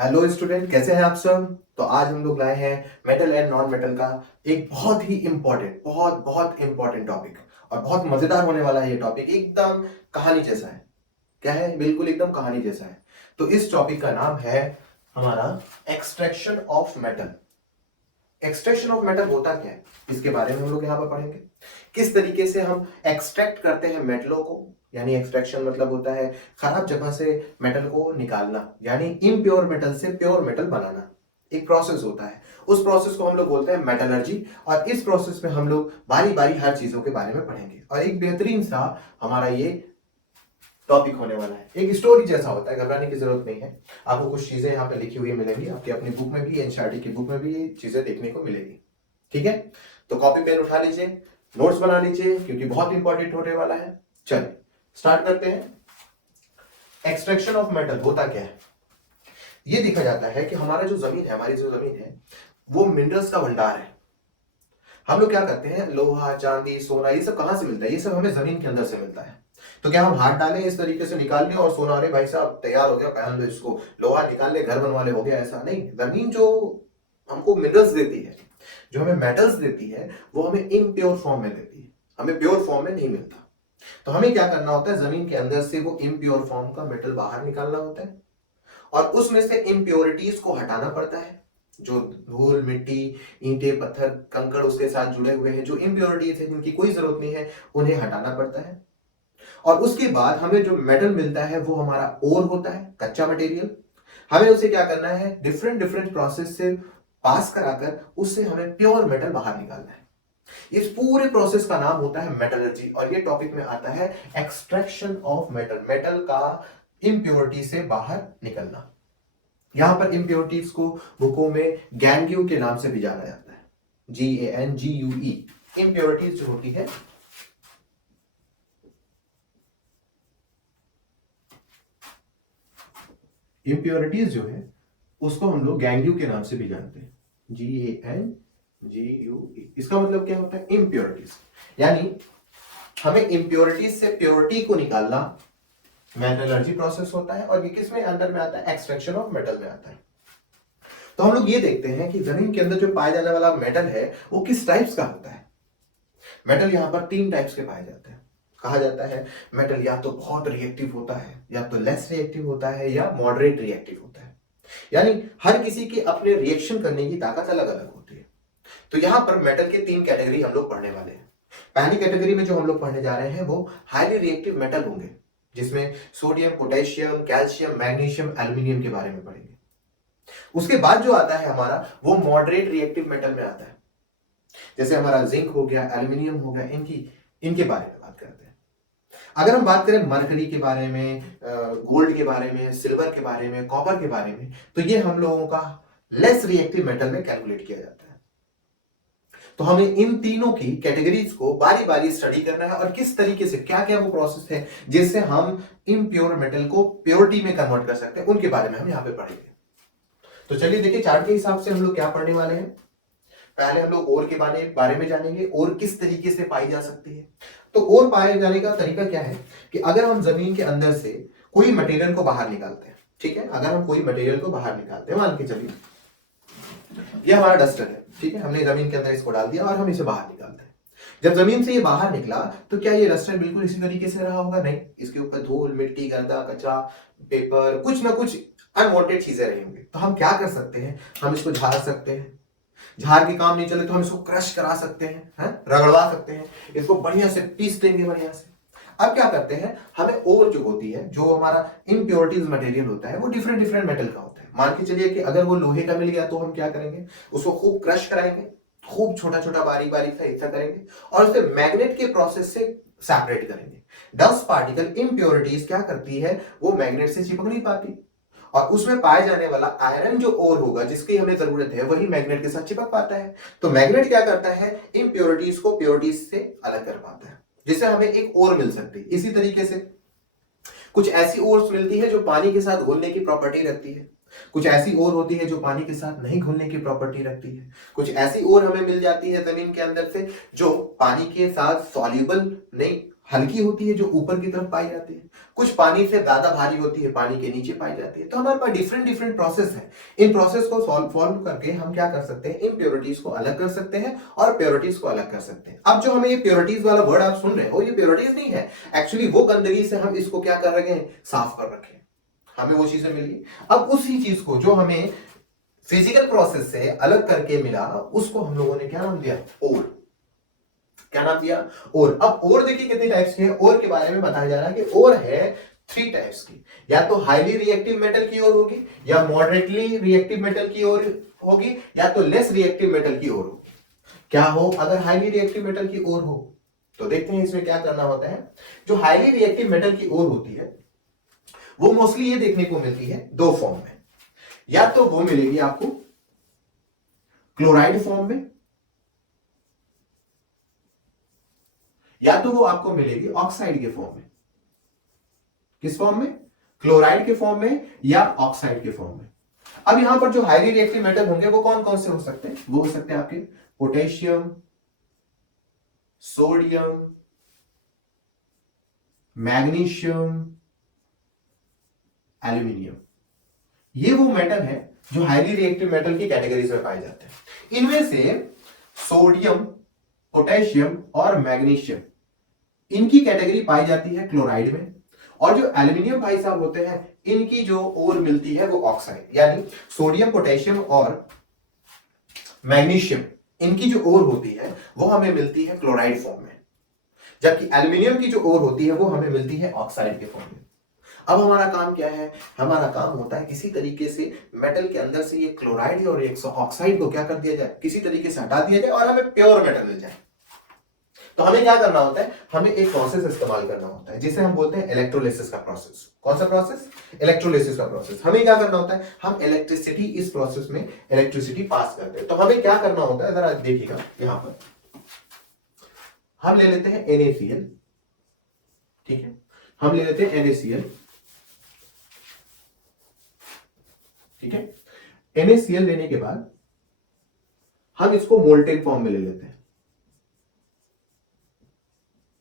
Hello student, कैसे हैं आप सब। तो आज हम लोग लाए हैं मेटल एंड नॉन मेटल का एक बहुत ही इंपॉर्टेंट बहुत बहुत इंपॉर्टेंट टॉपिक। और बहुत मजेदार होने वाला है ये टॉपिक, एकदम कहानी जैसा है। क्या है? बिल्कुल एकदम कहानी जैसा है। तो इस टॉपिक का नाम है हमारा extraction of metal. Extraction of metal होता क्या है, इसके बारे में हम लोग यहाँ पर पढ़ेंगे। किस तरीके से हम एक्सट्रैक्ट करते हैं मेटलों को, यानी एक्सट्रैक्शन मतलब होता है खराब जगह से मेटल को निकालना, यानी इम्प्योर मेटल से प्योर मेटल बनाना। एक प्रोसेस होता है, उस प्रोसेस को हम लोग बोलते हैं मेटलर्जी। और इस प्रोसेस में हम लोग बारी बारी हर चीजों के बारे में पढ़ेंगे। और एक बेहतरीन सा हमारा ये टॉपिक होने वाला है, एक स्टोरी जैसा होता है, घबराने की जरूरत नहीं है। आपको कुछ चीजें यहाँ पे लिखी हुई मिलेगी, आपकी अपनी बुक में भी, एनसीईआरटी की बुक में भी ये चीजें देखने को मिलेगी। ठीक है, तो कॉपी पेन उठा लीजिए, नोट्स बना लीजिए, क्योंकि बहुत इंपॉर्टेंट होने वाला है। चलिए स्टार्ट करते हैं। एक्सट्रैक्शन ऑफ मेटल होता क्या है? ये देखा जाता है कि हमारा जो जमीन है, हमारी जो जमीन है वो मिनरल्स का भंडार है। हम लोग क्या करते हैं, लोहा चांदी सोना ये सब कहां से मिलता है? ये सब हमें जमीन के अंदर से मिलता है। तो क्या हम हाथ डालें इस तरीके से निकाल लें और सोना, अरे भाई साहब तैयार हो गया, पहन लो इसको, लोहा निकाल ले घर बनवा ले, हो गया? ऐसा नहीं। जमीन जो हमको मिनरल्स देती है, जो हमें मेटल्स देती है, वो हमें इम्प्योर फॉर्म में देती है, हमें प्योर फॉर्म में नहीं मिलता। तो हमें क्या करना होता है, जमीन के अंदर से वो इम्प्योर फॉर्म का मेटल बाहर निकालना होता है। और उसमें से इम्प्योरिटीज को हटाना पड़ता है। जो धूल मिट्टी ईंटें पत्थर कंकड़ उसके साथ जुड़े हुए हैं, जो इम्प्योरिटीज है जिनकी कोई जरूरत नहीं है, उन्हें हटाना पड़ता है। और उसके बाद हमें जो मेटल मिलता है वो हमारा ओर होता है, कच्चा मटेरियल। हमें उसे क्या करना है, डिफरेंट डिफरेंट प्रोसेस से पास कराकर उससे हमें प्योर मेटल बाहर निकालना है। इस पूरे प्रोसेस का नाम होता है मेटलर्जी। और ये टॉपिक में आता है एक्सट्रैक्शन ऑफ मेटल, मेटल का इम्प्योरिटी से बाहर निकलना। यहां पर इम्प्योरिटीज को बुकों में गैंग्यू के नाम से भी जाना जाता है, GANGUE। इम्प्योरिटीज जो होती है, इम्प्योरिटीज जो है उसको हम लोग गैंग्यू के नाम से भी जानते हैं, GANGUE। इसका मतलब क्या होता है, इम्प्योरिटीज। यानी हमें इम्प्योरिटीज से प्योरिटी को निकालना मेटलर्जी प्रोसेस होता है। और ये किस में अंदर में आता है, एक्सट्रैक्शन ऑफ मेटल में आता है। तो हम लोग ये देखते हैं कि जमीन के अंदर जो पाया जाने वाला मेटल है वो किस टाइप्स का होता है। मेटल यहां पर 3 टाइप्स के पाए जाते हैं। कहा जाता है मेटल या तो बहुत रिएक्टिव होता है, या तो लेस रिएक्टिव होता है, या मॉडरेट रिएक्टिव होता है। यानी हर किसी के अपने रिएक्शन करने की ताकत अलग अलग होती है। तो यहां पर मेटल के 3 कैटेगरी हम लोग पढ़ने वाले हैं। पहली कैटेगरी में जो हम लोग पढ़ने जा रहे हैं वो हाईली रिएक्टिव मेटल होंगे, जिसमें sodium potassium calcium magnesium aluminium के बारे में पढ़ेंगे। उसके बाद जो आता है हमारा, वो मॉडरेट रिएक्टिव मेटल में आता है, जैसे हमारा जिंक हो गया, एल्यूमिनियम हो गया, इनके बारे में बात करते हैं। अगर हम बात करें मरकरी के बारे में, गोल्ड के बारे में, सिल्वर के बारे में, कॉपर के बारे में, तो ये हम लोगों का लेस रिएक्टिव मेटल में कैलकुलेट किया जाता है। तो हमें इन तीनों की कैटेगरीज को बारी बारी स्टडी करना है, और किस तरीके से क्या क्या वो प्रोसेस है जिससे हम इम्प्योर मेटल को प्योरिटी में कन्वर्ट कर सकते हैं, उनके बारे में हम यहाँ पे पढ़ेंगे। तो चलिए देखिए, चार्ट के हिसाब से हम लोग क्या पढ़ने वाले हैं। पहले हम लोग ओर के बारे में जानेंगे, ओर किस तरीके से पाई जा सकती है। तो ओर पाए जाने का तरीका क्या है कि अगर हम जमीन के अंदर से कोई मटेरियल को बाहर निकालते हैं, ठीक है, अगर हम कोई मटेरियल को बाहर निकालते हैं, मान के चलिए ये हमारा डस्टर है, ठीक है, हमने जमीन के अंदर इसको डाल दिया और हम इसे बाहर निकालते हैं। जब जमीन से ये बाहर निकला तो क्या ये डस्टर बिल्कुल इसी तरीके से रहा होगा? नहीं, इसके ऊपर धूल मिट्टी गंदा कचरा पेपर कुछ ना कुछ अनवांटेड चीजें रहेंगी। तो हम क्या कर सकते हैं, हम इसको झाड़ सकते हैं, झाड़ के काम नहीं चले तो हम इसको क्रश करा सकते हैं, रगड़वा सकते हैं, इसको बढ़िया से पीस देंगे बढ़िया से। अब क्या करते हैं, हमें और जो होती है, जो हमारा इम्प्योरिटीज मटेरियल होता है, वो डिफरेंट डिफरेंट मेटल का होता है। मान के चलिए कि अगर वो लोहे का मिल गया तो हम क्या करेंगे, उसको खूब क्रश कराएंगे, खूब छोटा छोटा बारीक बारीक सा हिस्सा करेंगे, और उसे मैग्नेट के प्रोसेस से सेपरेट करेंगे। 10 पार्टिकल इम्प्योरिटीज क्या करती है, वो मैग्नेट से चिपक नहीं पाती, और उसमें पाए जाने वाला आयरन जो ओर होगा जिसकी हमें जरूरत है, वही मैग्नेट के साथ चिपक पाता है। तो मैग्नेट क्या करता है, इम्प्योरिटीज को प्योरिटीज से अलग कर पाता है, जिससे हमें एक ओर मिल सकती है। इसी तरीके से कुछ ऐसी ओर्स मिलती है जो पानी के साथ घुलने की प्रॉपर्टी रखती है, कुछ ऐसी ओर होती है जो पानी के साथ नहीं घुलने की प्रॉपर्टी रखती है, कुछ ऐसी ओर हमें मिल जाती है जमीन के अंदर से जो पानी के साथ सॉल्युबल नहीं, हल्की होती है जो ऊपर की तरफ पाई जाती है, कुछ पानी से ज्यादा भारी होती है, पानी के नीचे पाई जाती है। तो हमारे पास डिफरेंट डिफरेंट प्रोसेस है। इन प्रोसेस को फॉलो करके हम क्या कर सकते हैं, इम्प्योरिटीज को अलग कर सकते हैं और प्योरिटीज को अलग कर सकते हैं। अब जो हमें ये प्योरिटीज वाला वर्ड आप सुन रहे हैं, वो ये प्योरिटीज नहीं है, एक्चुअली वो गंदगी से हम इसको क्या कर रहे हैं, साफ कर रखे हैं, हमें वो चीजें मिली। अब उसी चीज को जो हमें फिजिकल प्रोसेस से अलग करके मिला, उसको हम लोगों ने क्या नाम दिया, ओर। क्या नाम दिया, ओर। अब ओर देखिए कितने टाइप्स के हैं, ओर के बारे में बताया जा रहा है कि ओर है 3 टाइप्स की, या तो हाईली रिएक्टिव मेटल की ओर होगी, या मॉडरेटली रिएक्टिव मेटल की ओर होगी, या तो लेस रिएक्टिव मेटल की ओर होगी। क्या हो, अगर हाईली रिएक्टिव मेटल की ओर हो तो देखते हैं इसमें क्या करना होता है। जो हाईली रिएक्टिव मेटल की ओर होती है वो मोस्टली ये देखने को मिलती है 2 फॉर्म में, या तो वो मिलेगी आपको क्लोराइड फॉर्म में, या तो वो आपको मिलेगी ऑक्साइड के फॉर्म में। किस फॉर्म में, क्लोराइड के फॉर्म में या ऑक्साइड के फॉर्म में। अब यहां पर जो हाईली रिएक्टिव मेटल होंगे वो कौन कौन से हो सकते हैं, वो हो सकते हैं आपके पोटेशियम, सोडियम, मैग्नीशियम, एल्यूमिनियम। ये वो मेटल है जो हाईली रिएक्टिव मेटल की कैटेगरीज में पाए जाते हैं। इनमें से सोडियम, पोटेशियम और मैग्नीशियम, इनकी कैटेगरी पाई जाती है क्लोराइड में, और जो एल्यूमिनियम भाई साहब होते हैं, इनकी जो ओर मिलती है वो ऑक्साइड, यानी सोडियम, पोटेशियम और मैग्नीशियम, इनकी जो ओर होती है वो हमें मिलती है क्लोराइड फॉर्म में, जबकि एल्यूमिनियम की जो ओर होती है वो हमें मिलती है ऑक्साइड के फॉर्म में। अब हमारा काम क्या है, हमारा काम होता है किसी तरीके से मेटल के अंदर से ये क्लोराइड और एक ऑक्साइड को क्या कर दिया जाए, किसी तरीके से हटा दिया जाए और हमें प्योर मेटल मिल जाए। तो हमें क्या करना होता है, हमें एक प्रोसेस इस्तेमाल करना होता है जिसे हम बोलते हैं इलेक्ट्रोलिसिस का प्रोसेस। कौन सा प्रोसेस, इलेक्ट्रोलिसिस का प्रोसेस। हमें क्या करना होता है, हम इलेक्ट्रिसिटी, इस प्रोसेस में इलेक्ट्रिसिटी पास करते हैं। तो हमें क्या करना होता है, जरा देखिएगा, यहां पर हम ले लेते हैं NaCl, ठीक है, हम ले लेते हैं NaCl, ठीक है। NaCl लेने के बाद हम इसको मोल्टेन फॉर्म में ले लेते हैं,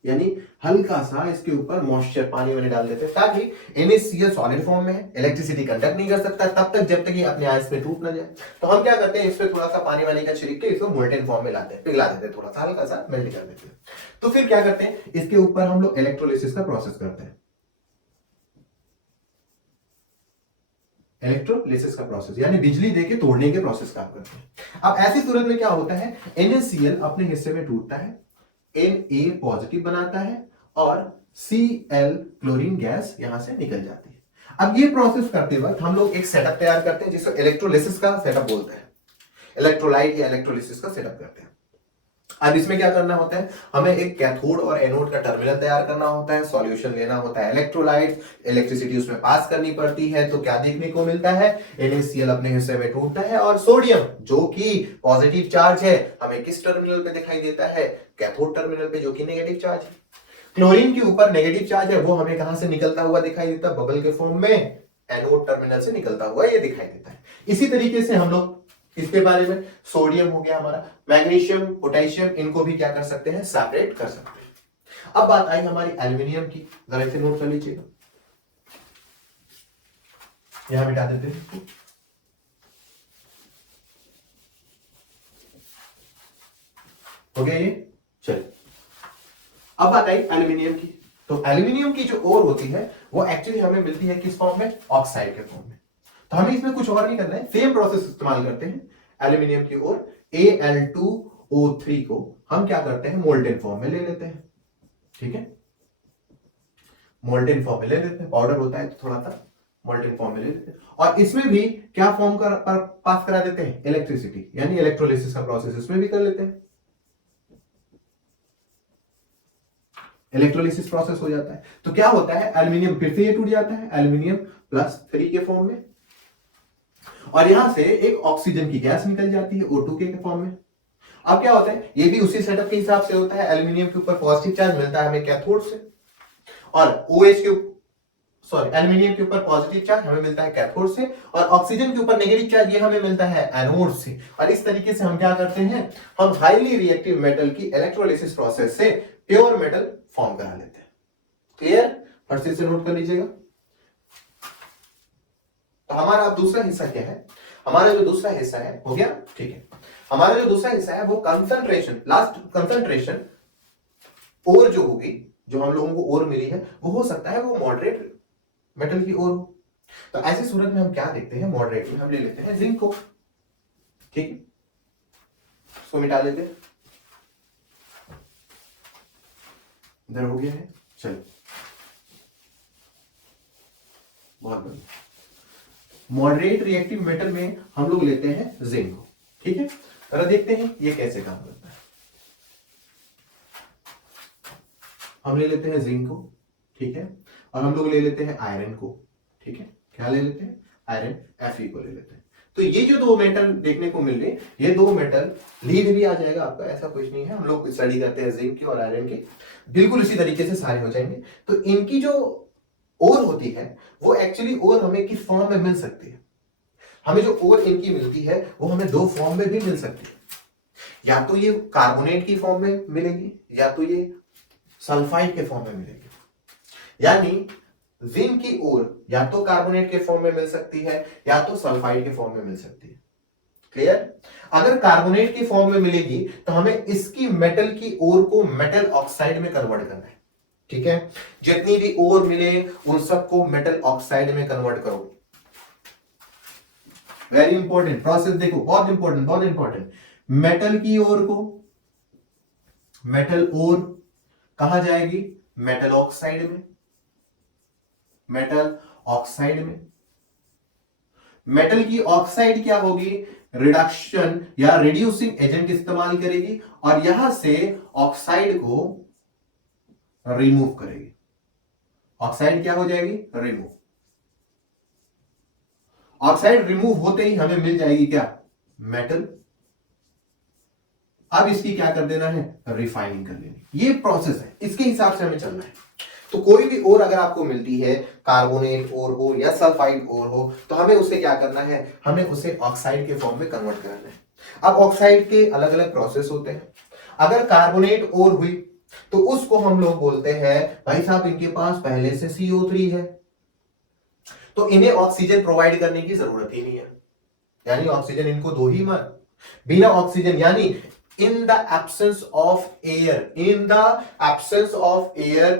यानी हल्का सा इसके ऊपर मॉइस्चर पानी वाले डाल देते हैं, ताकि NaCl सॉलिड फॉर्म में है, इलेक्ट्रिसिटी कंडक्ट नहीं कर सकता तब तक जब तक ये अपने आयंस में टूट ना जाए। तो हम क्या करते हैं, इस पे थोड़ा सा पानी वाले का छिड़क के इसको मोल्टेन फॉर्म में लाते हैं, पिघला देते हैं, थोड़ा सा हल्का सा मेल्ट कर देते हैं। तो फिर क्या करते हैं, इसके ऊपर हम लोग इलेक्ट्रोलिसिस का प्रोसेस करते हैं, इलेक्ट्रोलिसिस का प्रोसेस, यानी बिजली देके तोड़ने के प्रोसेस का करते हैं। अब ऐसी सूरत में क्या होता है, NaCl अपने हिस्से में टूटता है, Na पॉजिटिव बनाता है और Cl क्लोरीन गैस यहां से निकल जाती है। अब ये प्रोसेस करते वक्त हम लोग एक सेटअप तैयार करते हैं जिसे इलेक्ट्रोलिसिस का सेटअप बोलते हैं, इलेक्ट्रोलाइट या इलेक्ट्रोलिसिस का सेटअप करते हैं। अब इसमें क्या करना होता है, हमें एक कैथोड और एनोड का टर्मिनल तैयार करना होता है, सॉल्यूशन लेना होता है, इलेक्ट्रोलाइट, इलेक्ट्रिसिटी उसमें पास करनी पड़ती है। तो क्या देखने को मिलता है, NaCl अपने हिस्से में टूटता है और सोडियम जो कि पॉजिटिव चार्ज है हमें किस टर्मिनल पे दिखाई देता है, कैथोड टर्मिनल पे, जो कि नेगेटिव चार्ज है। क्लोरीन के ऊपर नेगेटिव चार्ज है, वो हमें कहां से निकलता हुआ दिखाई देता है, बबल के फॉर्म में एनोड टर्मिनल से निकलता हुआ ये दिखाई देता है। इसी तरीके से हम लोग इसके बारे में, सोडियम हो गया हमारा, मैग्नीशियम, पोटेशियम, इनको भी क्या कर सकते हैं, सेपरेट कर सकते हैं। अब बात आई हमारी एल्यूमिनियम की, जरा इसे नोट कर लीजिएगा, यहां मिटा देते हैं, हो गया ये। चलिए अब बात आई एल्यूमिनियम की। तो एल्यूमिनियम की जो ओर होती है वो एक्चुअली हमें मिलती है किस फॉर्म में, ऑक्साइड के फॉर्म में। तो हमें इसमें कुछ और नहीं करना है, सेम प्रोसेस इस्तेमाल करते हैं। एल्यूमिनियम की ओर Al2O3 को हम क्या करते हैं, मोल्टेन फॉर्म में ले लेते हैं, ठीक है, मोल्टेन फॉर्म में ले लेते हैं, पाउडर होता है तो थोड़ा सा मोल्टेन फॉर्म में ले लेते हैं, और इसमें भी क्या फॉर्म कर पास करा देते हैं, इलेक्ट्रिसिटी, यानी इलेक्ट्रोलिसिस का प्रोसेस इसमें भी कर लेते हैं, इलेक्ट्रोलिसिस प्रोसेस हो जाता है। तो क्या होता है, एल्यूमिनियम फिर से ये टूट जाता है, एल्यूमिनियम +3 के फॉर्म में, और यहां से एक ऑक्सीजन की गैस निकल जाती है O2 के फॉर्म में। अब क्या होता है, ये भी उसी सेटअप के हिसाब से होता है, एल्यूमिनियम के ऊपर पॉजिटिव चार्ज मिलता है हमें कैथोड से, और OH के एल्यूमिनियम के ऊपर पॉजिटिव चार्ज हमें मिलता है कैथोड से, और ऑक्सीजन के ऊपर नेगेटिव चार्ज ये हमें मिलता है एनोड से। और इस तरीके से हम क्या करते हैं, हम हाईली रिएक्टिव मेटल की इलेक्ट्रोलिसिस प्रोसेस से प्योर मेटल फॉर्म करा लेते हैं। क्लियर? फर्स्ट से नोट कर लीजिएगा। तो हमारा अब दूसरा हिस्सा क्या है? हमारा जो दूसरा हिस्सा है हो गया, ठीक है। हमारा जो दूसरा हिस्सा है वो कंसंट्रेशन, लास्ट कंसंट्रेशन और जो होगी, जो हम लोगों को और मिली है, वो हो सकता है वो मॉडरेट मेटल की और हो। तो ऐसी सूरत में हम क्या देखते हैं, मॉडरेट में हम ले लेते हैं जिंक को, ठीक है। इसको मिटा लेते हैं, इधर हो गया है। चलो, बहुत बढ़िया। मॉडरेट रिएक्टिव मेटल में हम लोग लेते हैं जिंक को, ठीक है। जरा देखते हैं ये कैसे काम करता है। हम ले लेते हैं जिंक को, ठीक है, और हम लोग ले लेते हैं आयरन को, ठीक है। क्या ले लेते हैं? आयरन, Fe को ले लेते हैं। तो ये जो दो मेटल देखने को मिल रहे, ये दो मेटल लीड भी आ जाएगा आपका, ऐसा कुछ नहीं है। हम लोग स्टडी करते हैं जिंक की और आयरन की, बिल्कुल इसी तरीके से सारे हो जाएंगे। तो इनकी जो ओर होती है वो एक्चुअली ओर हमें किस फॉर्म में मिल सकती है? हमें जो ओर इनकी मिलती है वो हमें दो फॉर्म में भी मिल सकती है। या तो ये कार्बोनेट की फॉर्म में मिलेगी, या तो ये सल्फाइड के फॉर्म में मिलेगी। यानी जिंक की ओर या तो कार्बोनेट के फॉर्म में मिल सकती है, या तो सल्फाइड के फॉर्म में मिल सकती है। क्लियर? अगर कार्बोनेट की फॉर्म में मिलेगी तो हमें इसकी मेटल की ओर को मेटल ऑक्साइड में कन्वर्ट करना है, ठीक है। जितनी भी ओर मिले उन सबको मेटल ऑक्साइड में कन्वर्ट करो। वेरी इंपॉर्टेंट प्रोसेस, देखो बहुत इंपॉर्टेंट, बहुत इंपॉर्टेंट। मेटल की ओर को, मेटल ओर कहां जाएगी? मेटल ऑक्साइड में, मेटल ऑक्साइड में। मेटल की ऑक्साइड क्या होगी? रिडक्शन या रिड्यूसिंग एजेंट इस्तेमाल करेगी और यहां से ऑक्साइड को रिमूव करेगी। ऑक्साइड क्या हो जाएगी? रिमूव। ऑक्साइड रिमूव होते ही हमें मिल जाएगी क्या? मेटल। अब इसकी क्या कर देना है? रिफाइनिंग कर लेनी। ये प्रोसेस है, इसके हिसाब से हमें चलना है। तो कोई भी ओर अगर आपको मिलती है, कार्बोनेट ओर हो या सल्फाइड ओर हो, तो हमें उसे क्या करना है? हमें उसे ऑक्साइड के फॉर्म में कन्वर्ट करना है। अब ऑक्साइड के अलग अलग प्रोसेस होते हैं। अगर कार्बोनेट ओर हुई तो उसको हम लोग बोलते हैं, भाई साहब इनके पास पहले से CO3 है, तो इन्हें ऑक्सीजन प्रोवाइड करने की जरूरत ही नहीं है। यानी ऑक्सीजन इनको दो ही मत। बिना ऑक्सीजन यानी in the absence of air, in the absence of air,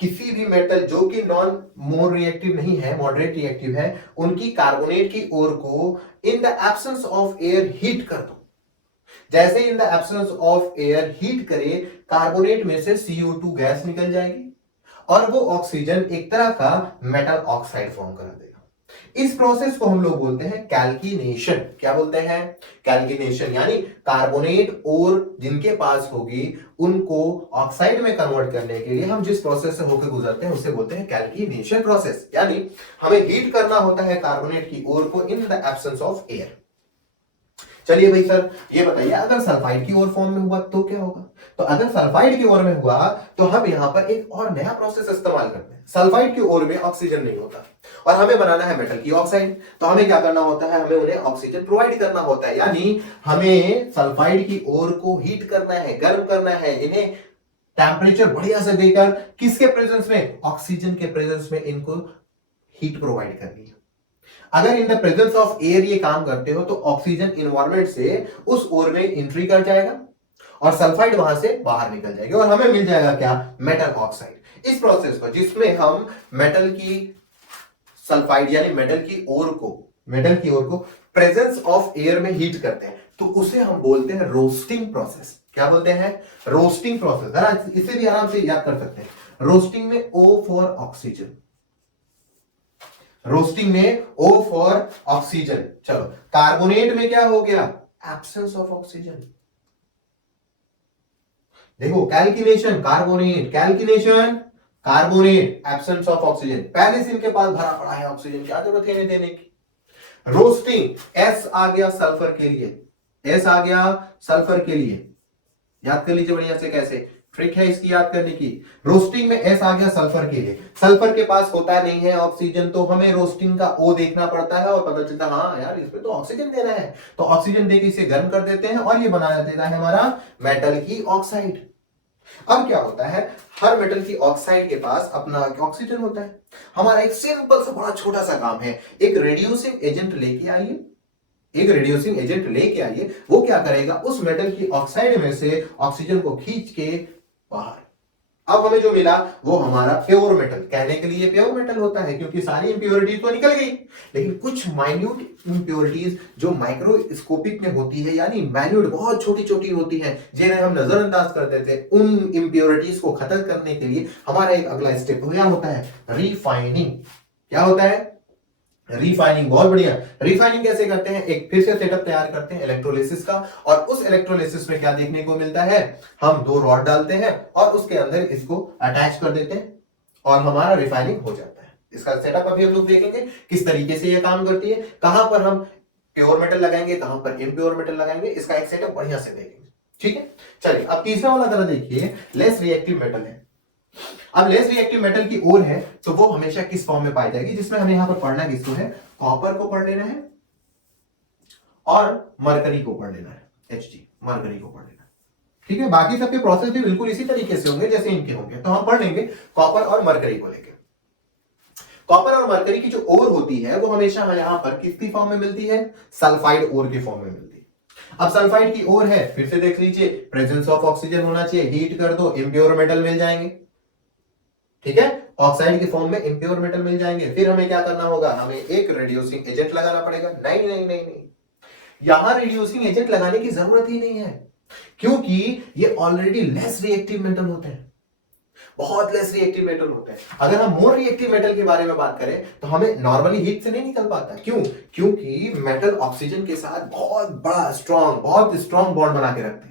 किसी भी मेटल जो कि नॉन मोर रिएक्टिव नहीं है, मॉडरेट रिएक्टिव है, उनकी कार्बोनेट की ओर को in the absence of air heat कर दो। जैसे in the absence of air heat करे, कार्बोनेट में से CO2 गैस निकल जाएगी और वो ऑक्सीजन एक तरह का मेटल ऑक्साइड फॉर्म करा देगा। इस प्रोसेस को हम लोग बोलते हैं कैल्किनेशन। क्या बोलते हैं? कैल्किनेशन। यानी कार्बोनेट और जिनके पास होगी उनको ऑक्साइड में कन्वर्ट करने के लिए हम जिस प्रोसेस से होकर गुजरते हैं उसे बोलते हैं कैल्किनेशन प्रोसेस। यानी हमें हीट करना होता है कार्बोनेट की ओर को in the absence of air. चलिए भाई सर ये बताइए, अगर सल्फाइड की ओर फॉर्म में हुआ तो क्या होगा? तो अगर सल्फाइड की ओर में हुआ तो हम यहां पर एक और नया प्रोसेस इस्तेमाल करते हैं। सल्फाइड की ओर में ऑक्सीजन नहीं होता और हमें बनाना है मेटल की ऑक्साइड, तो हमें क्या करना होता है? हमें उन्हें ऑक्सीजन प्रोवाइड करना होता है। यानी हमें सल्फाइड की ओर को हीट करना है, गर्म करना है, इन्हें टेम्परेचर बढ़िया से देकर किसके प्रेजेंस में? ऑक्सीजन के प्रेजेंस में इनको हीट प्रोवाइड करनी है। अगर in the presence of air ये काम करते हो तो ऑक्सीजन इन्वायरमेंट से उस ओर में एंट्री कर जाएगा और सल्फाइड वहां से बाहर निकल जाएगी और हमें मिल जाएगा क्या? Metal oxide. इस प्रोसेस को जिसमें हम मेटल की सल्फाइड यानी मेटल की ओर को प्रेजेंस ऑफ एयर में हीट करते हैं, तो उसे हम बोलते हैं रोस्टिंग प्रोसेस। क्या बोलते हैं? Roasting process. इसे भी आराम से याद कर सकते हैं। रोस्टिंग में O फॉर ऑक्सीजन, रोस्टिंग में O फॉर ऑक्सीजन। चलो, कार्बोनेट में क्या हो गया? Absence of oxygen. देखो calcination carbonate, calcination carbonate, absence of oxygen. पहले से इनके पास भरा पड़ा है ऑक्सीजन, क्या जरूरत है इन्हें देने की? रोस्टिंग, S आ गया सल्फर के लिए, S आ गया सल्फर के लिए। याद कर लीजिए बढ़िया से, कैसे ट्रिक है इसकी याद करने की। रोस्टिंग में S आ गया सल्फर के लिए, सल्फर के पास होता नहीं है ऑक्सीजन, तो हमें रोस्टिंग का O देखना पड़ता है और पता चलता है हाँ यार इसमें तो ऑक्सीजन देना है, तो ऑक्सीजन देके इसे गर्म कर देते हैं और ये बना देना है हमारा मेटल की ऑक्साइड। अब क्या होता है, हर मेटल की ऑक्साइड के पास अपना ऑक्सीजन होता है। हमारा एक सिंपल सा बड़ा छोटा सा काम है, एक रिड्यूसिंग एजेंट लेके आइए, एक रिड्यूसिंग एजेंट लेके आइए, वो क्या करेगा, उस मेटल की ऑक्साइड में से ऑक्सीजन को खींच के बाहर। अब हमें जो मिला वो हमारा प्योर मेटल, कहने के लिए प्योर मेटल होता है क्योंकि सारी इंप्योरिटीज तो निकल गई, लेकिन कुछ माइन्यूट इंप्योरिटीज जो माइक्रोस्कोपिक में होती है, यानी माइन्यूट बहुत छोटी छोटी होती है, जिन्हें हम नजरअंदाज कर देते हैं, उन इंप्योरिटीज को खत्म करने के लिए हमारा एक अगला स्टेप क्या होता है, रिफाइनिंग। क्या होता है, रिफाइनिंग। बहुत बढ़िया। रिफाइनिंग कैसे करते हैं, एक फिर से सेटअप तैयार करते हैं इलेक्ट्रोलिसिस का, और उस इलेक्ट्रोलिसिस में क्या देखने को मिलता है, हम 2 रॉड डालते हैं और उसके अंदर इसको अटैच कर देते हैं और हमारा रिफाइनिंग हो जाता है। इसका सेटअप अभी हम लोग देखेंगे किस तरीके से यह काम करती है, कहां पर हम प्योर मेटल लगाएंगे, कहां पर इम्प्योर मेटल लगाएंगे, इसका एक सेटअप बढ़िया से देखेंगे। ठीक है, चलिए अब तीसरा वाला तरह देखिए, लेस रिएक्टिव मेटल है। अब लेस रिएक्टिव मेटल की ओर है तो वो हमेशा किस फॉर्म में पाई जाएगी, जिसमें हमें यहां पर पढ़ना किसको है, कॉपर को पढ़ लेना है और मरकरी को पढ़ लेना है, Hg, मरकरी को पढ़ लेना है। ठीक है, बाकी सबके प्रोसेस भी बिल्कुल इसी तरीके से होंगे जैसे इनके होंगे, तो हम पढ़ लेंगे कॉपर और मरकरी को लेकर। कॉपर और मरकरी की जो ओर होती है वो हमेशा यहां पर किसकी फॉर्म में मिलती है, सल्फाइड ओर के फॉर्म में मिलती है। अब सल्फाइड की ओर है, फिर से देख लीजिए, प्रेजेंस ऑफ ऑक्सीजन होना चाहिए, हीट कर दो, इम्प्योर मेटल मिल जाएंगे। ठीक है, ऑक्साइड के फॉर्म में इम्प्योर मेटल मिल जाएंगे। फिर हमें क्या करना होगा, हमें एक रिड्यूसिंग एजेंट लगाना पड़ेगा। नहीं नहीं नहीं नहीं, यहां रिड्यूसिंग एजेंट लगाने की जरूरत ही नहीं है, क्योंकि ये ऑलरेडी लेस रिएक्टिव मेटल होते हैं, बहुत लेस रिएक्टिव मेटल होते हैं। अगर हम मोर रिएक्टिव मेटल के बारे में बात करें तो हमें नॉर्मली हीट से नहीं निकल पाता। क्यों, क्योंकि मेटल ऑक्सीजन के साथ बहुत बड़ा बहुत स्ट्रॉन्ग बॉन्ड बना के रखते हैं,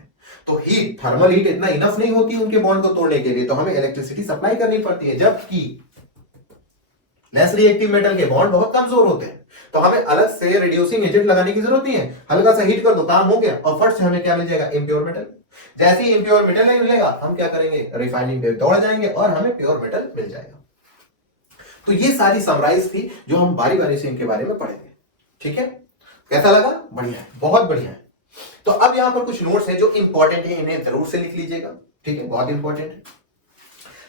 तो हीट, थर्मल हीट इतना इनफ नहीं होती उनके बॉन्ड को तोड़ने के लिए, तो हमें इलेक्ट्रिसिटी सप्लाई करनी पड़ती है। जबकि लेस रिएक्टिव मेटल के बॉन्ड बहुत कमजोर होते हैं, तो हमें अलग से रिड्यूसिंग एजेंट लगाने की जरूरत नहीं है, हल्का सा हीट कर दो, काम हो गया, और फट से हमें क्या मिल जाएगा, इम्प्योर मेटल। जैसे ही इम्प्योर मेटल नहीं मिलेगा, हम क्या करेंगे, रिफाइनिंग पे दौड़ जाएंगे और हमें प्योर मेटल मिल जाएगा। तो ये सारी समराइज थी जो हम बारी बारी से इनके बारे में पढ़ेंगे। ठीक है, कैसा लगा, बढ़िया है, बहुत बढ़िया है। तो अब यहां पर कुछ नोट्स है जो इंपॉर्टेंट है, इन्हें जरूर से लिख लीजिएगा। ठीक है, बहुत इंपॉर्टेंट है।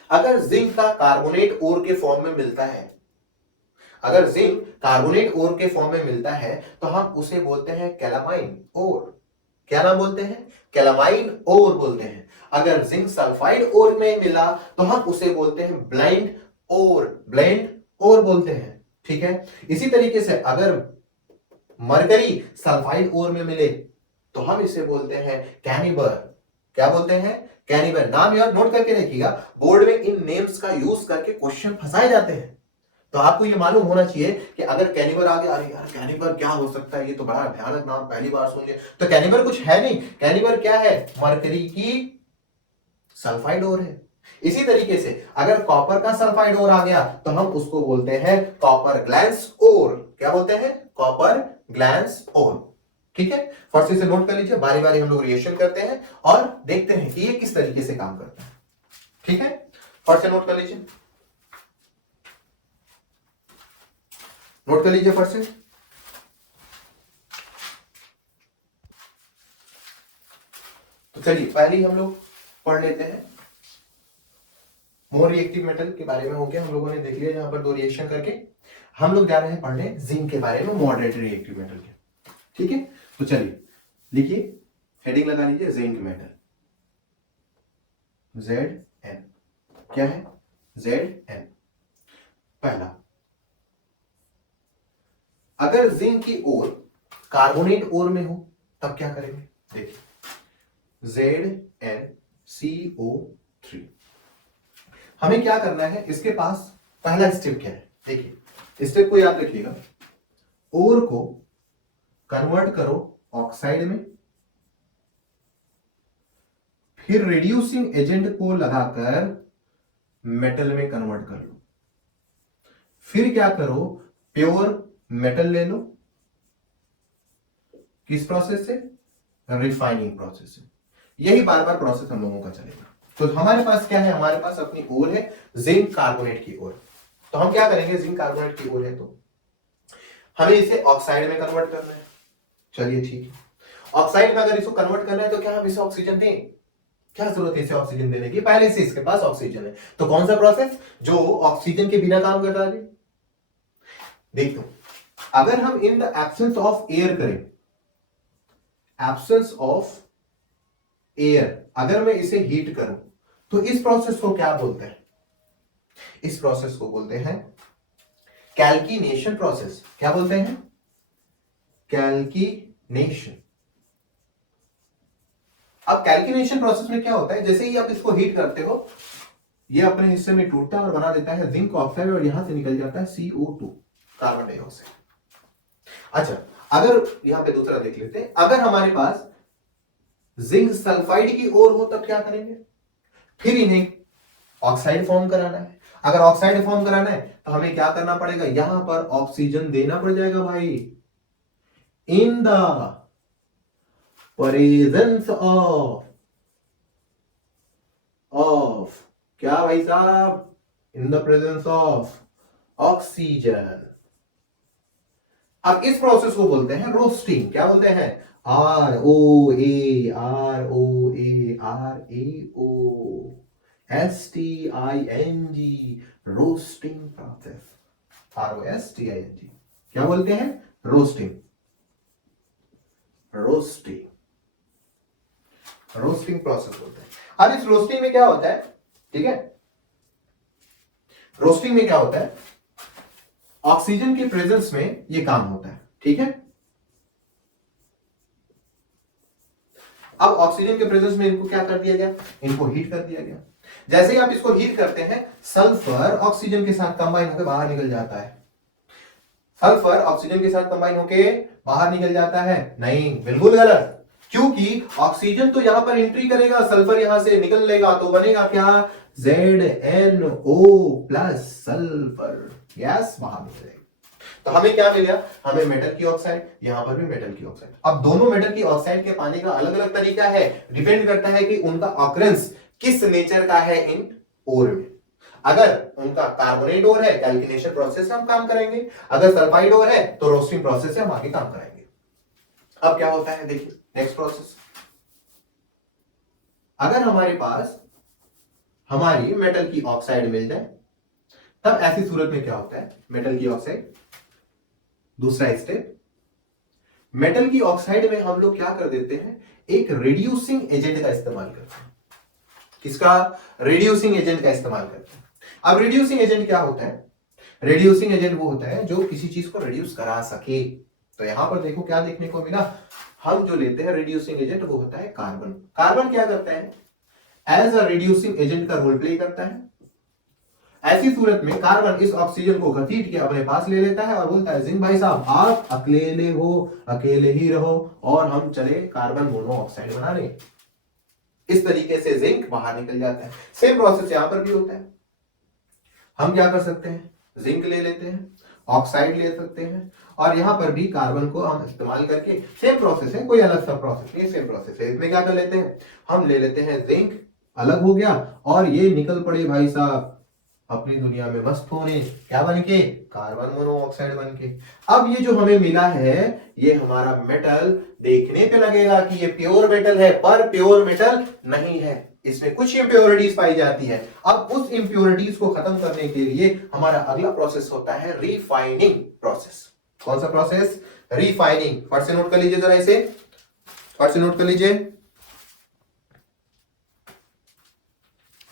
अगर जिंक का कार्बोनेट ओर के फॉर्म में मिलता है, अगर जिंक कार्बोनेट ओर के फॉर्म में मिलता है तो हम उसे बोलते हैं कैलामाइन ओर। क्या नाम बोलते हैं, कैलामाइन ओर बोलते हैं। अगर जिंक सल्फाइड ओर में मिला तो हम उसे बोलते हैं ब्लेंड ओर, ब्लेंड ओर बोलते हैं। ठीक है, इसी तरीके से अगर मरकरी सल्फाइड ओर में मिले तो हम इसे बोलते हैं कैनिबर। क्या बोलते हैं, कैनिबर। नाम यार नोट करके रखिएगा, बोर्ड में इन नेम्स का यूज करके क्वेश्चन फंसाए जाते हैं, तो आपको ये मालूम होना चाहिए कि अगर कैनिबर आ गया, अरे यार कैनिबर क्या हो सकता है, ये तो बड़ा भयानक नाम, पहली बार सुन लिया। तो कैनिबर कुछ है नहीं, कैनिबर क्या है, मरकरी की सल्फाइड ओर है। इसी तरीके से अगर कॉपर का सल्फाइड ओर आ गया तो हम उसको बोलते हैं कॉपर ग्लैंस ओर। क्या बोलते हैं, कॉपर ग्लैंस ओर। ठीक है, फर्स्ट से नोट कर लीजिए, बारी बारी हम लोग रिएक्शन करते हैं और देखते हैं कि ये किस तरीके से काम करता है। ठीक है, फर्स्ट से नोट कर लीजिए, नोट कर लीजिए फर्स्ट से। तो चलिए पहले हम लोग पढ़ लेते हैं, मोर रिएक्टिव मेटल के बारे में हो गया, हम लोगों ने देख लिया यहां पर 2 रिएक्शन करके। हम लोग जा रहे हैं पढ़ने जिंक के बारे में, मॉडरेट रिएक्टिव मेटल के। ठीक है, तो चलिए लिखिए, हेडिंग लगा लीजिए, जिंक मेटल, Zn। क्या है, Zn। पहला, अगर जिंक की ओर कार्बोनेट ओर में हो तब क्या करेंगे, देखिए ZnCO3। हमें क्या करना है, इसके पास पहला स्टेप क्या है, देखिए स्टेप को याद रखिएगा, ओर को कन्वर्ट करो ऑक्साइड में, फिर रिड्यूसिंग एजेंट को लगाकर मेटल में कन्वर्ट कर लो, फिर क्या करो, प्योर मेटल ले लो, किस प्रोसेस से, रिफाइनिंग प्रोसेस से। यही बार बार प्रोसेस हम लोगों का चलेगा। तो हमारे पास क्या है, हमारे पास अपनी ओर है जिंक कार्बोनेट की ओर, तो हम क्या करेंगे, जिंक कार्बोनेट की ओर है तो हमें इसे ऑक्साइड में कन्वर्ट करना है। चलिए ठीक है, ऑक्साइड में अगर इसको कन्वर्ट करना है तो क्या हम इसे ऑक्सीजन दें, क्या जरूरत है इसे ऑक्सीजन देने की, पहले से इसके पास ऑक्सीजन है। तो कौन सा प्रोसेस जो ऑक्सीजन के बिना काम कर रहा है? देखो, अगर हम in the absence of air करें, एब्सेंस ऑफ एयर, अगर मैं इसे हीट करूं तो इस प्रोसेस को क्या बोलते हैं? इस प्रोसेस को बोलते हैं कैल्किनेशन प्रोसेस। क्या बोलते हैं? कैल्किनेशन। अब कैल्किनेशन प्रोसेस में क्या होता है, जैसे ही आप इसको हीट करते हो, ये अपने हिस्से में टूटता है और बना देता है जिंक ऑक्साइड, और यहां से निकल जाता है CO2, कार्बन डाइऑक्साइड। अच्छा, अगर यहां पे दूसरा देख लेते हैं, अगर हमारे पास जिंक सल्फाइड की ओर हो तब क्या करेंगे? फिर इन्हें ऑक्साइड फॉर्म कराना है। अगर ऑक्साइड फॉर्म कराना है तो हमें क्या करना पड़ेगा? यहां पर ऑक्सीजन देना पड़ जाएगा भाई, इन द प्रेजेंस ऑफ क्या भाई साहब? In the presence of oxygen. अब इस प्रोसेस को बोलते हैं रोस्टिंग। क्या बोलते हैं? ROSTING, roasting process. ROSTING क्या बोलते हैं? रोस्टिंग। रोस्टिंग रोस्टिंग प्रोसेस बोलते हैं। अब इस रोस्टिंग में क्या होता है? ठीक है, रोस्टिंग में क्या होता है? ऑक्सीजन के प्रेजेंस में ये काम होता है। ठीक है, अब ऑक्सीजन के प्रेजेंस में इनको क्या कर दिया गया? इनको हीट कर दिया गया। जैसे ही आप इसको हीट करते हैं, सल्फर ऑक्सीजन के साथ कंबाइन होकर बाहर निकल जाता है। सल्फर ऑक्सीजन के साथ कंबाइन होकर बाहर निकल जाता है? नहीं, बिल्कुल गलत। क्योंकि ऑक्सीजन तो यहां पर एंट्री करेगा, सल्फर यहां से निकल लेगा, तो बनेगा क्या? ZNO प्लस सल्फर गैस बाहर निकलेगा। तो हमें क्या मिला? हमें मेटल की ऑक्साइड, यहां पर भी मेटल की ऑक्साइड। अब दोनों मेटल की ऑक्साइड के पाने का अलग अलग तरीका है, डिपेंड करता है कि उनका ऑकरेंस किस नेचर का है इन ओर में। अगर उनका कार्बोनेट ओर है, कैल्किनेशन प्रोसेस से हम काम करेंगे। अगर सल्फाइड ओर है तो रोस्टिंग प्रोसेस से हम आगे काम करेंगे। अब क्या होता है, देखिए नेक्स्ट प्रोसेस। अगर हमारे पास हमारी मेटल की ऑक्साइड मिल जाए, तब ऐसी सूरत में क्या होता है? मेटल की ऑक्साइड, दूसरा स्टेप, मेटल की ऑक्साइड में हम लोग क्या कर देते हैं? एक रिड्यूसिंग एजेंट का इस्तेमाल करते हैं। किसका? रिड्यूसिंग एजेंट का इस्तेमाल करते हैं। अब रिड्यूसिंग एजेंट क्या होता है? रिड्यूसिंग एजेंट वो होता है जो किसी चीज को रिड्यूस करा सके। तो यहां पर देखो क्या देखने को मिला, हम जो लेते हैं रिड्यूसिंग एजेंट वो होता है कार्बन। कार्बन क्या करता है? एज अ रिड्यूसिंग एजेंट का रोल प्ले करता है। ऐसी सूरत में कार्बन इस ऑक्सीजन को घसीट के अपने पास ले लेता है और बोलता है, जिंक भाई साहब आप अकेले हो, अकेले ही रहो और हम चले कार्बन मोनोऑक्साइड बनाने। इस तरीके से जिंक बाहर निकल जाता है। सेम प्रोसेस यहां पर भी होता है। हम क्या कर सकते हैं? जिंक ले लेते हैं, ऑक्साइड ले सकते हैं, और यहां पर भी कार्बन को हम इस्तेमाल करके, सेम प्रोसेस है, कोई अलग सा प्रोसेस नहीं, सेम प्रोसेस है। इसमें क्या कर लेते हैं? हम ले लेते हैं जिंक, अलग हो गया, और ये निकल पड़े भाई साहब अपनी दुनिया में मस्त होने, क्या बन के? कार्बन मोनोऑक्साइड बन के। अब ये जो हमें मिला है ये हमारा मेटल, देखने पे लगेगा कि ये प्योर मेटल है, पर प्योर मेटल नहीं है, इसमें कुछ इंप्योरिटीज पाई जाती है। अब उस इंप्योरिटीज को खत्म करने के लिए हमारा अगला प्रोसेस होता है रिफाइनिंग प्रोसेस। कौन सा प्रोसेस? रिफाइनिंग। फट से नोट कर लीजिए जरा इसे, फट से नोट कर लीजिए।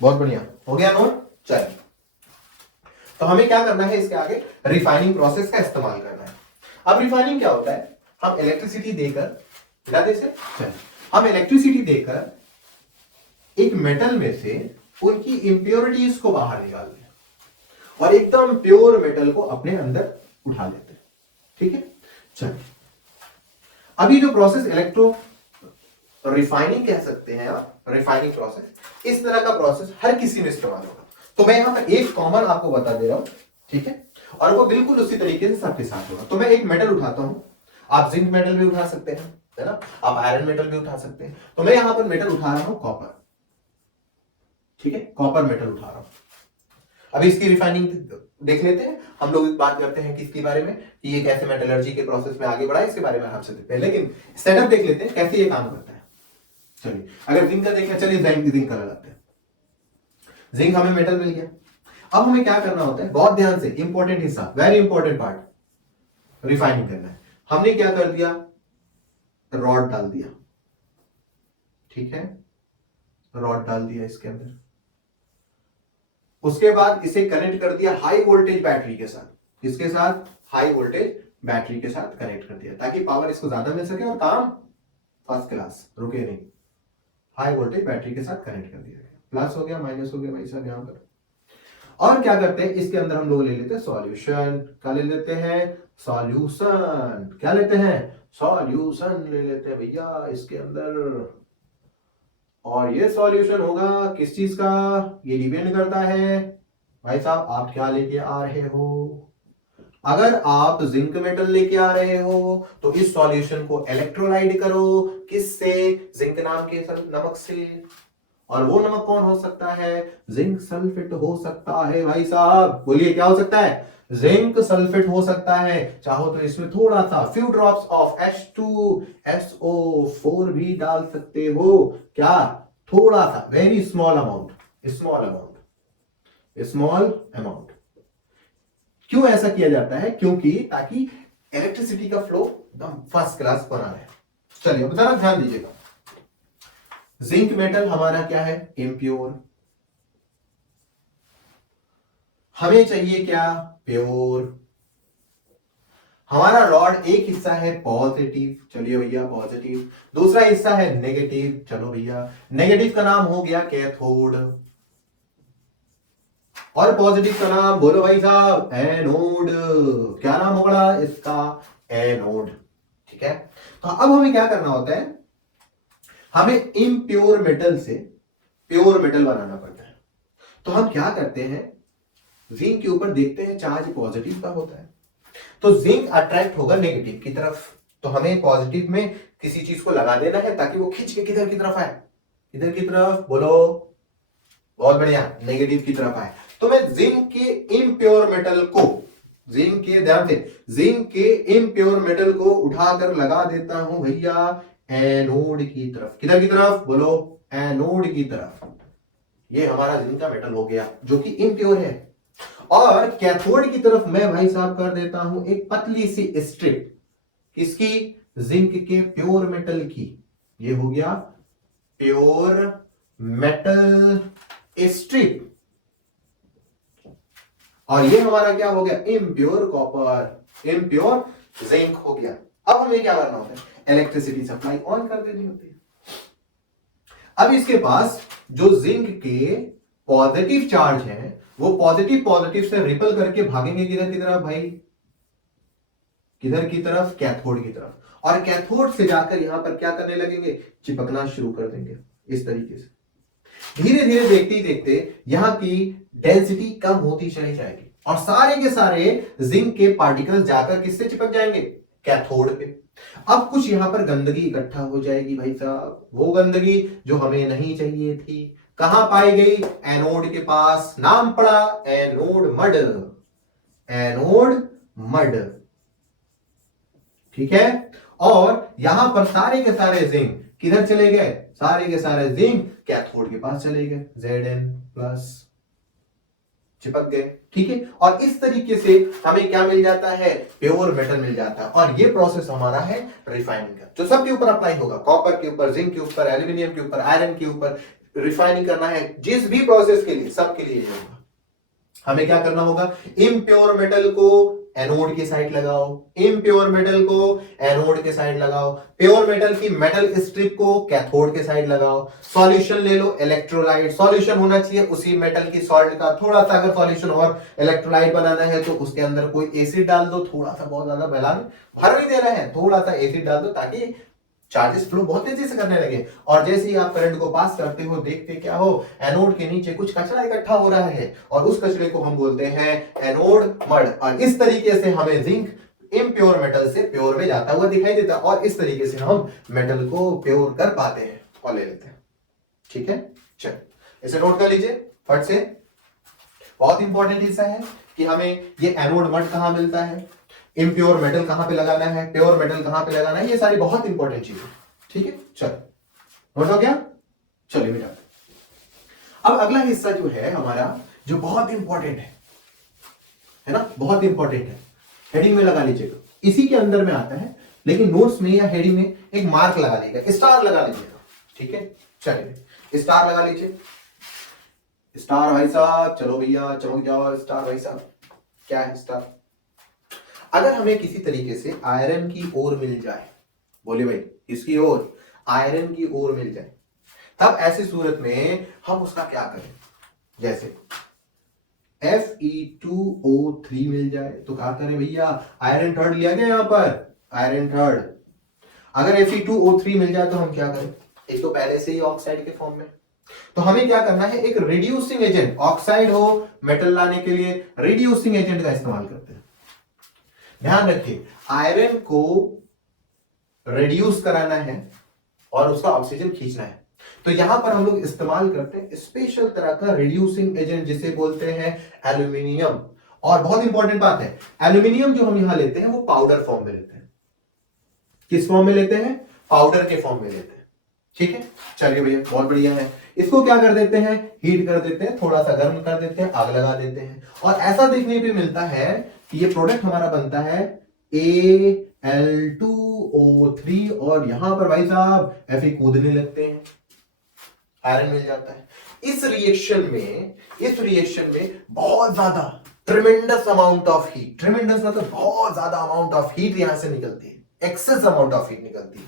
बहुत बढ़िया, हो गया नोट। चलिए, तो हमें क्या करना है इसके आगे? रिफाइनिंग प्रोसेस का इस्तेमाल करना है। अब रिफाइनिंग क्या होता है? हम इलेक्ट्रिसिटी देकर, हम इलेक्ट्रिसिटी देकर एक मेटल में से उनकी इंप्योरिटीज को बाहर निकालते हैं और एकदम प्योर मेटल को अपने अंदर उठा लेते हैं। ठीक है, चलिए, अभी जो प्रोसेस इलेक्ट्रो रिफाइनिंग कह सकते हैं आप, रिफाइनिंग प्रोसेस, इस तरह का प्रोसेस हर किसी में इस्तेमाल होगा। तो मैं यहां पर एक कॉमन आपको बता दे रहा हूं, ठीक है, और वो बिल्कुल उसी तरीके से सबके साथ होगा। तो मैं एक मेटल उठाता हूं, आप जिंक मेटल भी उठा सकते हैं, है ना, आप आयरन मेटल भी उठा सकते हैं। तो मैं यहां पर मेटल उठा रहा हूं कॉपर, ठीक है, कॉपर मेटल उठा रहा हूं। अभी इसकी रिफाइनिंग देख लेते हैं। हम लोग बात करते हैं किसके बारे में, कि ये कैसे मेटलर्जी के प्रोसेस में आगे बढ़ा है, इसके बारे में आपसे देखते हैं, लेकिन सेटअप देख लेते हैं कैसे ये काम करता है। चलिए अगर जिंक का देखें, चलिए जिंक का लगाते हैं। जिंक हमें मेटल मिल गया। अब हमें क्या करना होता है, बहुत ध्यान से, इंपॉर्टेंट हिस्सा, वेरी इंपॉर्टेंट पार्ट, रिफाइनिंग करना है। हमने क्या कर दिया, रॉड डाल दिया, ठीक है, रॉड डाल दिया इसके अंदर। उसके बाद इसे कनेक्ट कर दिया हाई वोल्टेज बैटरी के साथ। इसके साथ हाई वोल्टेज बैटरी के साथ कनेक्ट कर दिया ताकि पावर इसको ज्यादा मिल सके और काम फर्स्ट क्लास, रुके नहीं। हाई वोल्टेज बैटरी के साथ कनेक्ट कर दिया गया, प्लस हो गया माइनस हो गया भाई साहब यहां पर। और क्या करते हैं, इसके अंदर हम लोग ले लेते हैं सॉल्यूशन। क्या ले लेते हैं, सॉल्यूशन। क्या लेते हैं, सॉल्यूशन ले लेते हैं भैया इसके अंदर। और ये सॉल्यूशन होगा किस चीज का, ये डिपेंड करता है भाई साहब आप क्या लेके आ रहे हो। अगर आप जिंक मेटल लेके आ रहे हो तो इस सॉल्यूशन को इलेक्ट्रोलाइट करो, किससे, जिंक नाम के नमक से। और वो नमक कौन हो सकता है, जिंक सल्फेट हो सकता है भाई साहब। बोलिए क्या हो सकता है, जिंक सल्फेट हो सकता है। चाहो तो इसमें थोड़ा सा फ्यू ड्रॉप्स ऑफ H2SO4 भी डाल सकते हो। क्या, थोड़ा सा, very small amount, small amount, small amount. क्यों ऐसा किया जाता है, क्योंकि ताकि इलेक्ट्रिसिटी का फ्लो एकदम फर्स्ट क्लास बना रहे। चलिए अब जरा ध्यान दीजिएगा, जिंक मेटल हमारा क्या है, इम्प्योर। हमें चाहिए क्या, प्योर। हमारा रॉड एक हिस्सा है पॉजिटिव, चलिए भैया पॉजिटिव, दूसरा हिस्सा है नेगेटिव, चलो भैया नेगेटिव का नाम हो गया कैथोड, और पॉजिटिव का नाम बोलो भाई साहब, एनोड। क्या नाम होगा इसका, एनोड, ठीक है। तो अब हमें क्या करना होता है, हमें इम्प्योर मेटल से प्योर मेटल बनाना पड़ता है। तो हम क्या करते हैं, जिंक के ऊपर देखते हैं चार्ज पॉजिटिव का होता है, तो जिंक अट्रैक्ट होगा नेगेटिव की तरफ। तो हमें पॉजिटिव में किसी चीज को लगा देना है ताकि वो खींच के किधर की तरफ आए, किधर की तरफ, बोलो, बहुत बढ़िया, नेगेटिव की तरफ आए। तो मैं जिंक के इम्प्योर मेटल को, जिंक के, ध्यान से, जिंक के इम्प्योर मेटल को उठाकर लगा देता हूं भैया एनोड की तरफ। किधर की तरफ, बोलो, एनोड की तरफ। ये हमारा जिंक का मेटल हो गया जो कि इम्प्योर है। और कैथोड की तरफ मैं भाई साहब कर देता हूं एक पतली सी स्ट्रिप, किसकी, जिंक के प्योर मेटल की। ये हो गया प्योर मेटल स्ट्रिप। और ये हमारा क्या हो गया, इम्प्योर कॉपर, इम्प्योर जिंक हो गया। अब हमें क्या करना होता है, इलेक्ट्रिसिटी सप्लाई ऑन कर देनी होती है। अब इसके पास जो जिंक के पॉजिटिव चार्ज है वो पॉजिटिव से रिपल करके भागेंगे किधर की तरफ भाई, किधर की तरफ, कैथोड की तरफ। और कैथोड से जाकर यहां पर क्या करने लगेंगे, चिपकना शुरू कर देंगे इस तरीके से। धीरे धीरे देखते ही देखते यहां की डेंसिटी कम होती चली जाएगी और सारे के सारे जिंक के पार्टिकल्स जाकर किससे चिपक जाएंगे, कैथोड पे। अब कुछ यहां पर गंदगी इकट्ठा हो जाएगी भाई साहब, वो गंदगी जो हमें नहीं चाहिए थी। कहां पाई गई, एनोड के पास। नाम पड़ा एनोड मड, एनोड मड, ठीक है। और यहां पर सारे के सारे जिंक किधर चले गए, सारे के सारे जिंक कैथोड के पास चले गए, Zn+, चिपक गए, ठीक है। और इस तरीके से हमें क्या मिल जाता है, प्योर मेटल मिल जाता है। और ये प्रोसेस हमारा है रिफाइनिंग का, जो सबके ऊपर अप्लाई होगा, कॉपर के ऊपर, जिंक के ऊपर, एल्यूमिनियम के ऊपर, आयरन के ऊपर रिफाइनिंग करना है। जिस भी प्रोसेस के लिए, सबके लिए होगा। हमें क्या करना होगा, इम्प्योर मेटल को एनोड की साइड लगाओ, इम्प्योर मेटल को एनोड के साइड लगाओ, प्योर मेटल की मेटल स्ट्रिप को कैथोड के साइड लगाओ। सॉल्यूशन ले लो, इलेक्ट्रोलाइट सॉल्यूशन होना चाहिए उसी मेटल की सॉल्ट का। थोड़ा सा अगर सॉल्यूशन और इलेक्ट्रोलाइट बनाना है तो उसके अंदर कोई एसिड डाल दो, थोड़ा सा, बहुत ज्यादा भर नहीं देना है, थोड़ा सा एसिड डाल दो ताकि चार्जेस फ्लो बहुत तेजी से करने लगे। और जैसे ही आप करंट को पास करते हो, देखते क्या हो, एनोड के नीचे कुछ कचरा इकट्ठा हो रहा है और उस कचरे को हम बोलते हैं एनोड मड। और इस तरीके से हमें जिंक इम्प्योर मेटल से प्योर में जाता हुआ दिखाई देता है और इस तरीके से हम मेटल को प्योर कर पाते हैं और ले लेते हैं, ठीक है। चल इसे नोट कर लीजिए फट से, बहुत इंपॉर्टेंट हिस्सा है कि हमें ये एनोड मड कहां मिलता है, इम्प्योर मेटल कहां पे लगाना है, प्योर मेटल कहां पे लगाना है, ये सारी बहुत इंपॉर्टेंट चीजें, ठीक है। चल नोट हो गया? चलिए बेटा, अब अगला हिस्सा जो है हमारा, जो बहुत इंपॉर्टेंट है ना, बहुत इंपॉर्टेंट है, हेडिंग में लगा लीजिएगा, इसी के अंदर में आता है, लेकिन नोट्स में या हेडिंग में एक मार्क लगा लीजिएगा, स्टार लगा लीजिएगा, ठीक है? चलिए स्टार लगा लीजिए, स्टार भाई साहब, चलो भैया चमक जाओ, स्टार भाई साहब। क्या है स्टार? अगर हमें किसी तरीके से आयरन की ओर मिल जाए, बोले भाई इसकी ओर, आयरन की ओर मिल जाए, तब ऐसी सूरत में हम उसका क्या करें? जैसे Fe2O3 मिल जाए तो क्या करें भैया? आयरन थर्ड लिया गया यहां पर, आयरन थर्ड। अगर Fe2O3 मिल जाए तो हम क्या करें? एक तो पहले से ही ऑक्साइड के फॉर्म में, तो हमें क्या करना है, एक रिड्यूसिंग एजेंट, ऑक्साइड हो मेटल लाने के लिए रिड्यूसिंग एजेंट का इस्तेमाल करते हैं। ध्यान रखिए, आयरन को रिड्यूस कराना है और उसका ऑक्सीजन खींचना है, तो यहां पर हम लोग इस्तेमाल करते हैं स्पेशल तरह का रिड्यूसिंग एजेंट जिसे बोलते हैं एल्यूमिनियम। और बहुत इंपॉर्टेंट बात है, एल्यूमिनियम जो हम यहां लेते हैं वो पाउडर फॉर्म में लेते हैं। किस फॉर्म में लेते हैं? पाउडर के फॉर्म में लेते हैं, ठीक है? चलिए भैया बहुत बढ़िया है। इसको क्या कर देते हैं? हीट कर देते हैं, थोड़ा सा गर्म कर देते हैं, आग लगा देते हैं, और ऐसा देखने पे मिलता है कि ये प्रोडक्ट हमारा बनता है Al2O3, और यहां पर भाई साहब Fe कूदने लगते हैं, आयरन मिल जाता है। इस रिएक्शन में बहुत ज्यादा tremendous amount of heat, tremendous मतलब बहुत ज्यादा अमाउंट ऑफ हीट यहां से निकलती है, एक्सेस अमाउंट ऑफ हीट निकलती है,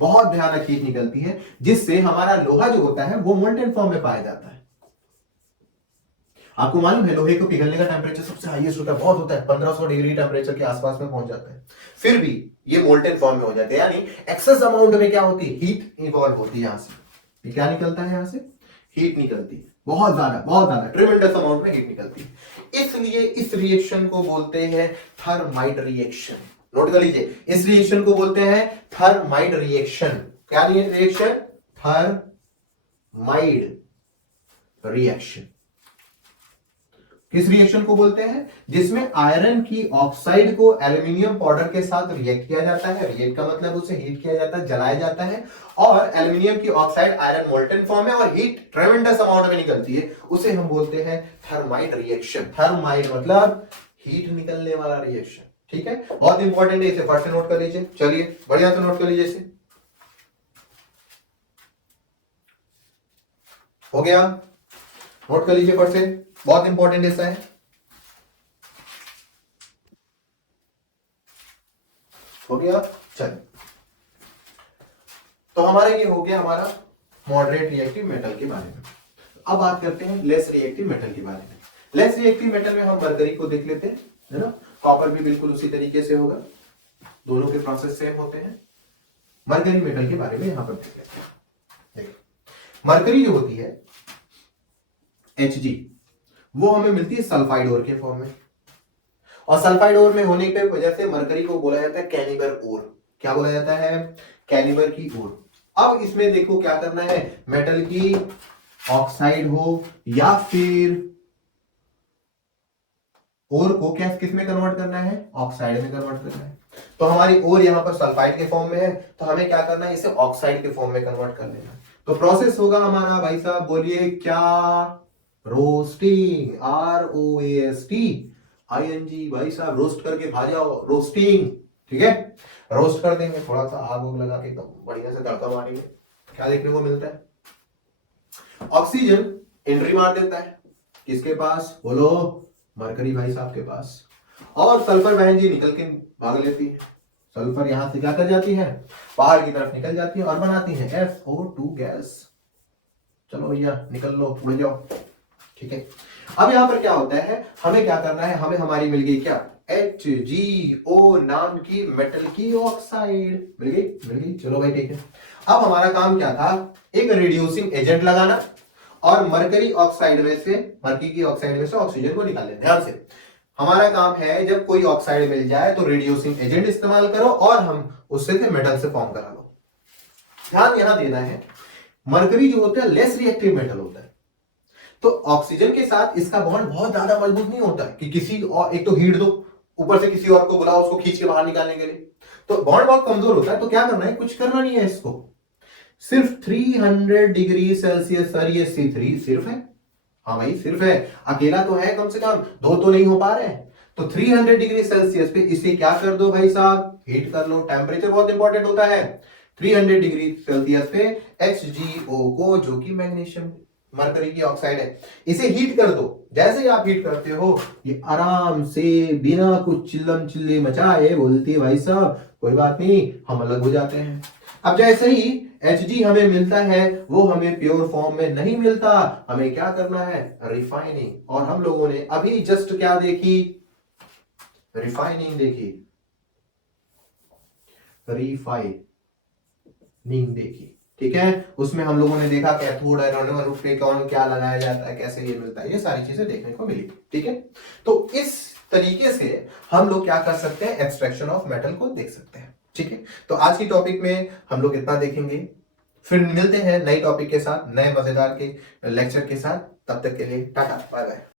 बहुत भयानक हीट निकलती है, जिससे हमारा लोहा जो होता है वो मोल्टेन फॉर्म में पाया जाता है। आपको मालूम है लोहे को पिघलने का टेम्परेचर सबसे हाईएस्ट होता है, बहुत होता है, 1500 डिग्री टेम्परेचर के आसपास में पहुंच जाता है, फिर भी ये मोल्टेन फॉर्म में हो जाते हैं, यानी एक्सेस अमाउंट में क्या होती है? हीट इवॉल्व होती है, यहां से क्या निकलता है? यहां से हीट निकलती है, बहुत ज्यादा ट्रिमेंडस अमाउंट में हीट निकलती है। इसलिए इस रिएक्शन को बोलते हैं थर्माइट रिएक्शन। नोट कर लीजिए, इस रिएक्शन को बोलते हैं थर्माइट रिएक्शन। क्या रिएक्शन? Thermite reaction. किस रिएक्शन को बोलते हैं? जिसमें आयरन की ऑक्साइड को एल्यूमिनियम पाउडर के साथ रिएक्ट किया जाता है, रिएक्ट का मतलब उसे हीट किया जाता है, जलाया जाता है, और एल्यूमिनियम की ऑक्साइड आयरन मोल्टेन फॉर्म में और हीट ट्रेमेंडस अमाउंट में निकलती है, उसे हम बोलते हैं थर्माइट रिएक्शन। थर्माइट मतलब हीट निकलने वाला रिएक्शन, ठीक है? बहुत इंपॉर्टेंट है, इसे फट से नोट कर लीजिए। चलिए बढ़िया से नोट कर लीजिए, इसे हो गया, नोट कर लीजिए फट से, बहुत इंपॉर्टेंट हिस्सा है। हो गया? चलिए, तो हमारा ये हो गया हमारा मॉडरेट रिएक्टिव मेटल के बारे में। अब बात करते हैं लेस रिएक्टिव मेटल के बारे में। लेस रिएक्टिव मेटल में हम मरकरी को देख लेते हैं, है ना? कॉपर भी बिल्कुल उसी तरीके से होगा, दोनों के प्रोसेस सेम होते हैं। मरकरी मेटल के बारे में यहां पर देख लेते हैं। देखिए, मरकरी जो होती है Hg, वो हमें मिलती है सल्फाइड ओर के फॉर्म में, और सल्फाइड ओर में होने की वजह से मरकरी को बोला जाता है कैनिबर ओर। क्या बोला जाता है? कैनिबर की ओर। अब इसमें देखो क्या करना है, मेटल की ऑक्साइड हो या फिर ओर को क्या किस में कन्वर्ट करना है? ऑक्साइड में कन्वर्ट करना है। तो हमारी ओर यहां पर सल्फाइड के फॉर्म में है, तो हमें क्या करना है? इसे ऑक्साइड के फॉर्म में कन्वर्ट कर लेना। तो प्रोसेस होगा हमारा, भाई साहब बोलिए क्या? रोस्टिंग, ROAST भाई साहब, रोस्ट करके खा जाओ, रोस्टिंग, ठीक है? रोस्ट कर देंगे, थोड़ा सा आग उग लगा के एकदम बढ़िया से तड़का मारेंगे, क्या देखने को मिलता है? ऑक्सीजन एंट्री मार देता है, किसके पास? बोलो, मरकरी भाई साहब के पास, और सल्फर बहन जी निकल के भाग लेती है। सल्फर यहां से क्या कर जाती है? बाहर की तरफ निकल जाती है और बनाती है FO2 गैस। चलो भैया निकल लो, उड़ जाओ, ठीक है? अब यहां पर क्या होता है, हमें क्या करना है? हमें हमारी मिल गई क्या? HgO नाम की मेटल की ऑक्साइड मिल गई। चलो भाई ठीक है। अब हमारा काम क्या था? एक रिड्यूसिंग एजेंट लगाना और मरकरी ऑक्साइड में से ऑक्सीजन को निकाल लेना। ध्यान से, हमारा काम है जब कोई ऑक्साइड मिल जाए तो रिड्यूसिंग एजेंट इस्तेमाल करो और हम उससे मेटल से फॉर्म करा लो। ध्यान यहां देना है, मरकरी जो होता है लेस रिएक्टिव मेटल होता है, तो ऑक्सीजन के साथ इसका बॉन्ड बहुत ज्यादा मजबूत नहीं होता है कि किसी और, एक तो हीट दो, ऊपर से किसी और को बुलाओ उसको खींच के बाहर निकालने के लिए, तो बॉन्ड बहुत कमजोर होता है। तो क्या करना है? कुछ करना नहीं है, इसको सिर्फ 300 डिग्री सेल्सियस। सर ये C3 सिर्फ है? हाँ भाई सिर्फ है, अकेला तो है, कम से कम दो तो नहीं हो पा रहे हैं। तो 300 डिग्री सेल्सियस पे इसे क्या कर दो भाई साहब, हीट कर लो। टेम्परेचर बहुत इंपॉर्टेंट होता है। 300 डिग्री सेल्सियस पे HgO को, जो कि मैग्नीशियम मरकरी की ऑक्साइड है, इसे हीट कर दो। जैसे ही आप हीट करते हो ये आराम से बिना कुछ चिल्लम चिल्ली मचाए बोलती है भाई साहब कोई बात नहीं हम अलग हो जाते हैं। अब जैसे ही Hg हमें मिलता है वो हमें प्योर फॉर्म में नहीं मिलता, हमें क्या करना है, रिफाइनिंग। और हम लोगों ने अभी जस्ट क्या देखी, रिफाइनिंग देखी, रिफाइनिंग देखी, ठीक है। उसमें हम लोगों ने देखा कैथोड एनोड पे कौन क्या लगाया जाता है, कैसे ये मिलता है, ये सारी चीजें देखने को मिली, ठीक है। तो इस तरीके से हम लोग क्या कर सकते हैं, एक्सट्रैक्शन ऑफ मेटल को देख सकते हैं, ठीक है। तो आज की टॉपिक में हम लोग इतना देखेंगे, फिर मिलते हैं नई टॉपिक के साथ, नए मजेदार के लेक्चर के साथ। तब तक के लिए टाटा बाय बाय।